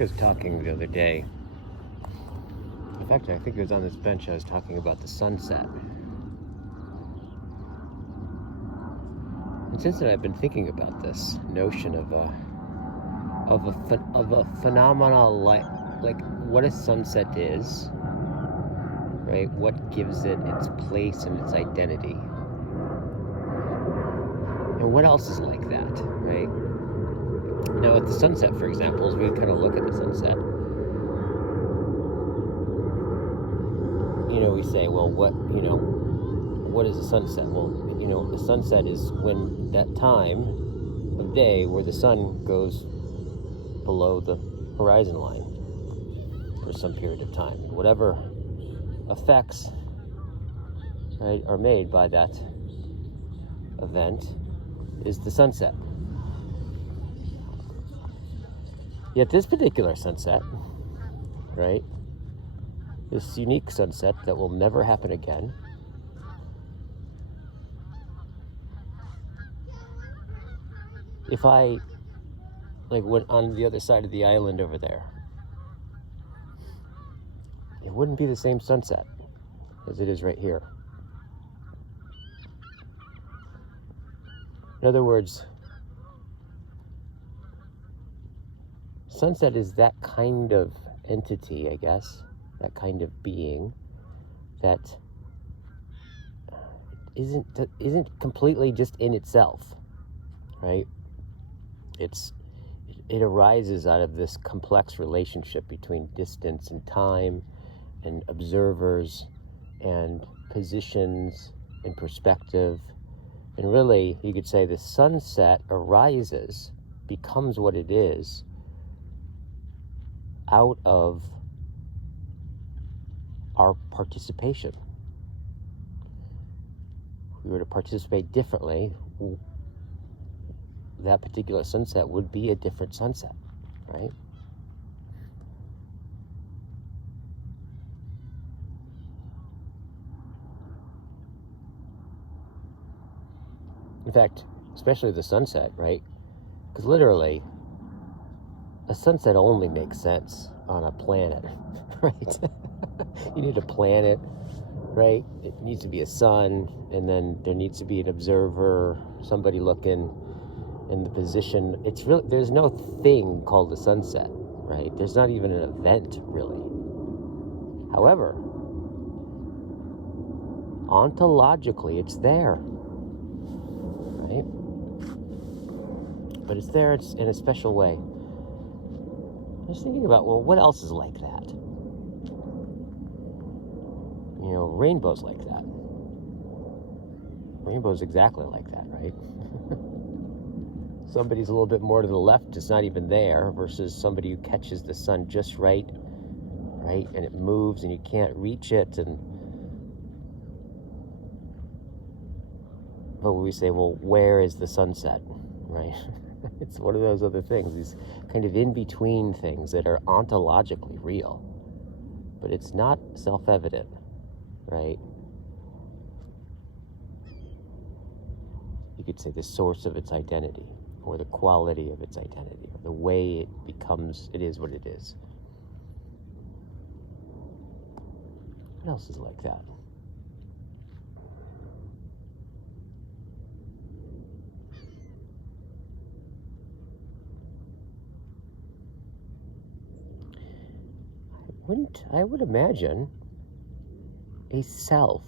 I was talking the other day. In fact, I think it was on this bench I was talking about the sunset. And since then, I've been thinking about this notion of a phenomena like what a sunset is, right? What gives it its place and its identity, and what else is like that, right? Now, at the sunset, for example, as we kind of look at the sunset, we say, well, what is a sunset? Well, a sunset is when that time of day where the sun goes below the horizon line for some period of time. Whatever effects, right, are made by that event is the sunset. Yet this particular sunset, right, this unique sunset that will never happen again, if I went on the other side of the island over there, it wouldn't be the same sunset as it is right here. In other words, sunset is that kind of entity, I guess, that kind of being that isn't completely just in itself, right? It arises out of this complex relationship between distance and time and observers and positions and perspective. And really, you could say the sunset arises, becomes what it is, out of our participation. If we were to participate differently, that particular sunset would be a different sunset, right? In fact, especially the sunset, right? Because literally, a sunset only makes sense on a planet, right? You need a planet, right? It needs to be a sun, and then there needs to be an observer, somebody looking in the position. It's really, there's no thing called a sunset, right? There's not even an event, really. However, ontologically, it's there, right? But it's there in a special way. I was thinking about, well, what else is like that? Rainbows like that. Rainbows exactly like that, right? Somebody's a little bit more to the left, it's not even there, versus somebody who catches the sun just right, and it moves and you can't reach it. But we say, well, where is the sunset, right? It's one of those other things, these kind of in-between things that are ontologically real, but it's not self-evident, right? You could say the source of its identity, or the quality of its identity, or the way it is what it is. What else is like that? I would imagine a self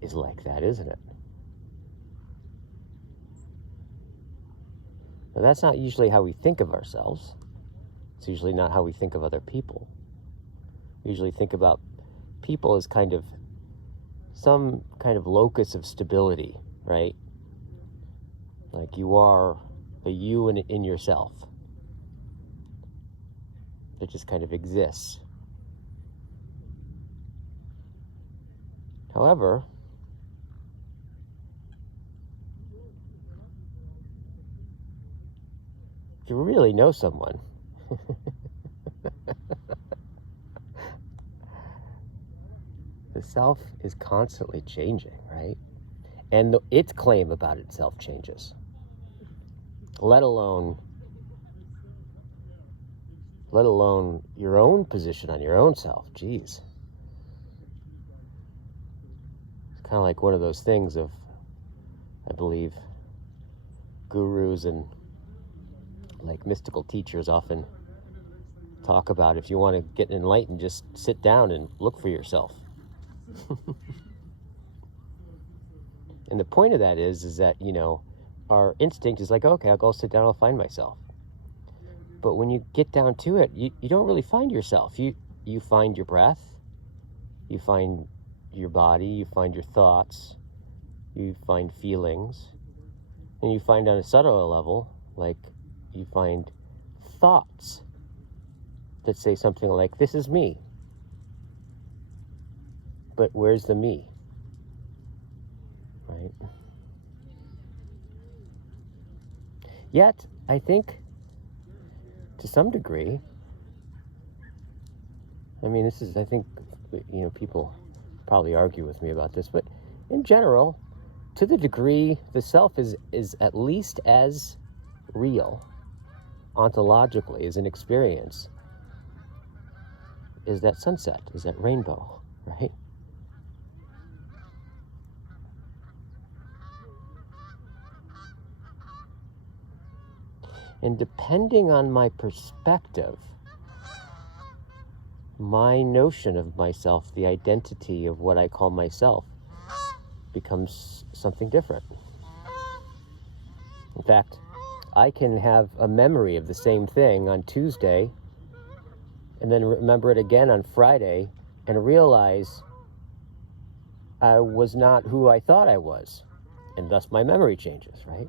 is like that, isn't it? Now, that's not usually how we think of ourselves. It's usually not how we think of other people. We usually think about people as kind of some kind of locus of stability, right? Like you are a you in yourself that just kind of exists. However, if you really know someone, the self is constantly changing, right? And its claim about itself changes, let alone let alone your own position on your own self. Jeez. It's kind of like one of those things of, I believe, gurus and like mystical teachers often talk about, if you want to get enlightened, just sit down and look for yourself. And the point of that is that, our instinct is like, okay, I'll go sit down, I'll find myself. But when you get down to it, you don't really find yourself. You find your breath, you find your body, you find your thoughts, you find feelings, and you find on a subtler level, like you find thoughts that say something like, this is me. But where's the me? Right? Yet, I think, to some degree, I think, people probably argue with me about this, but in general, to the degree the self is at least as real, ontologically, as an experience, is that sunset, is that rainbow, right? And depending on my perspective, my notion of myself, the identity of what I call myself, becomes something different. In fact, I can have a memory of the same thing on Tuesday and then remember it again on Friday and realize I was not who I thought I was, and thus my memory changes, right?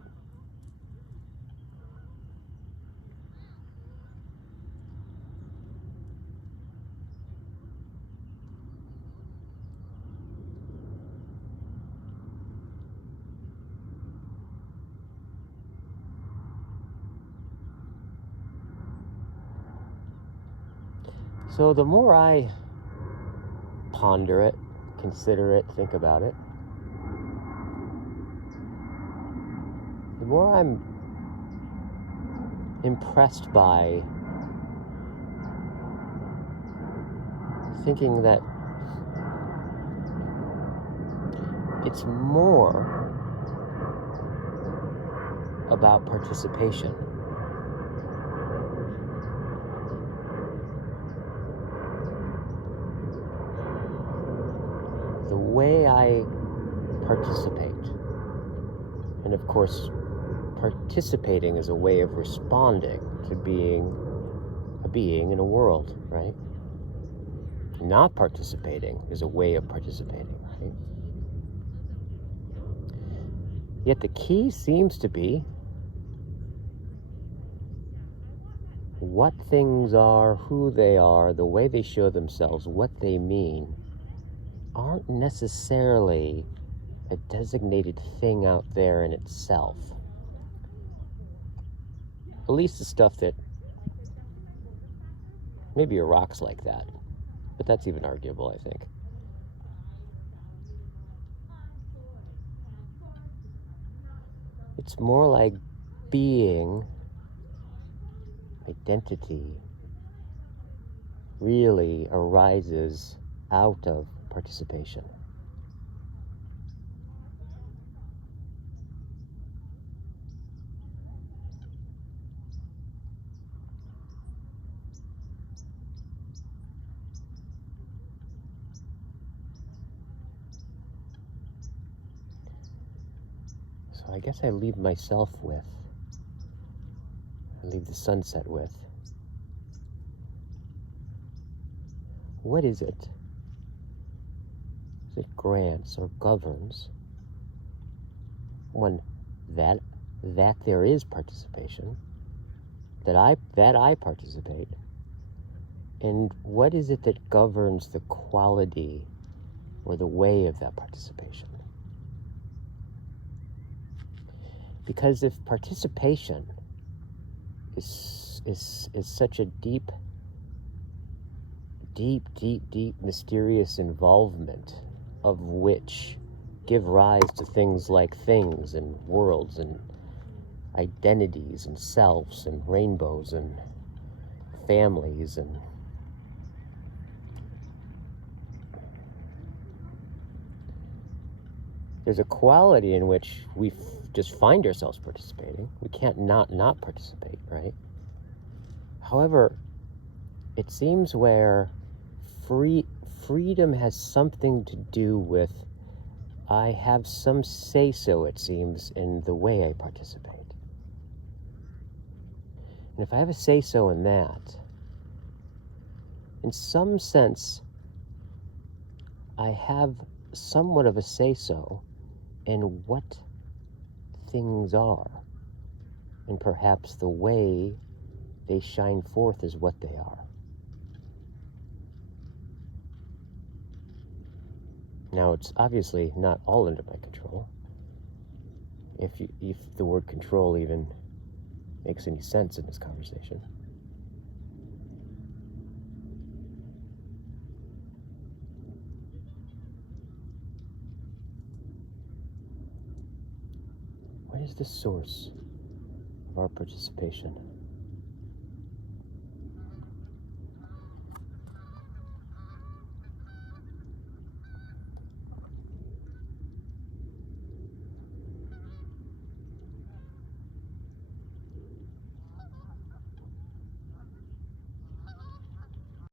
So the more I ponder it, consider it, think about it, the more I'm impressed by thinking that it's more about participation. The way I participate, and of course, participating is a way of responding to being a being in a world, right? Not participating is a way of participating, right? Yet the key seems to be what things are, who they are, the way they show themselves, what they mean, aren't necessarily a designated thing out there in itself. At least the stuff that, maybe a rock's like that, but that's even arguable, I think. It's more like being, identity, really arises out of participation. So I guess I leave myself with, I leave the sunset with, what is it that grants or governs, one, that there is participation, that I participate, and what is it that governs the quality or the way of that participation? Because if participation is such a deep, mysterious involvement of which give rise to things like things and worlds and identities and selves and rainbows and families, and there's a quality in which we just find ourselves participating. We can't not participate, right? However, it seems where freedom has something to do with I have some say-so, it seems, in the way I participate. And if I have a say-so in that, in some sense, I have somewhat of a say-so in what things are, and perhaps the way they shine forth is what they are. Now, it's obviously not all under my control. If the word control even makes any sense in this conversation. What is the source of our participation?